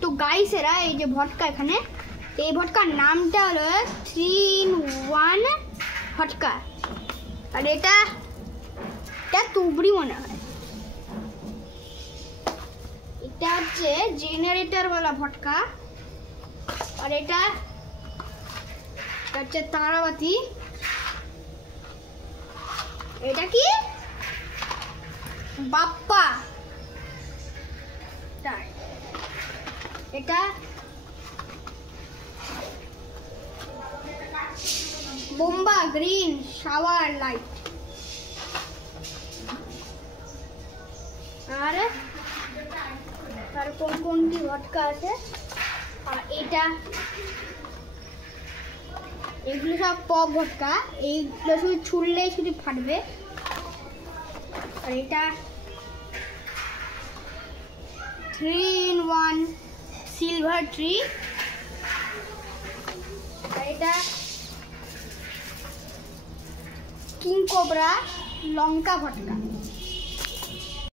তো গাইস এরা এই যে ভটকা এখানে, এই ভটকার নামটা হলো 3-in-1 ভটকা। আর এটা তুবড়ি মনে হয়, এটা হচ্ছে জেনারেটর वाला ভটকা। আর এটা হচ্ছে তারাবাতি। এটা কি বাপ্পা, এটা বোম্বা গ্রিন শাওয়ার লাইট। আর কোনটি ভটকা আছে। আর এটা এগুলো সব পপ ভটকা, এইগুলো শুধু ছুড়লেই শুধু ফাটবে। আর এটা 3-in-1 সিলভার ট্রি। আর এটা কিং কোবরা লঙ্কা ভটকা।